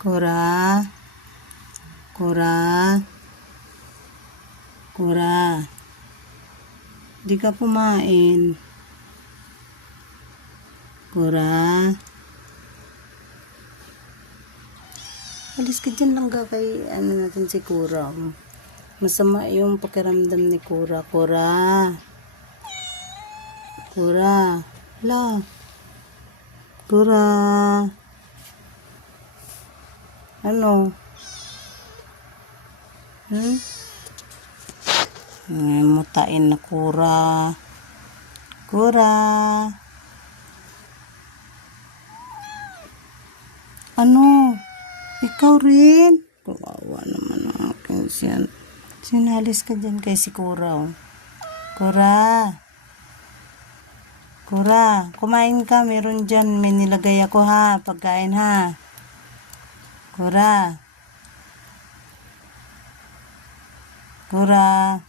Kura. Kura. Kura. Di ka kumain. Kura. Alis ka dyan lang kay natin si Kura. Masama yung pakiramdam ni Kura. Kura. Kura. La. Kura. Ano? Mutain na Kura. Kura. Ano? Ikaw rin? Kawawa naman ang aking siyan. Sinalis ka dyan kay si Kura. Kura. Kura. Kumain ka. Meron dyan. May nilagay ako ha. Pagkain ha. Kura. Kura.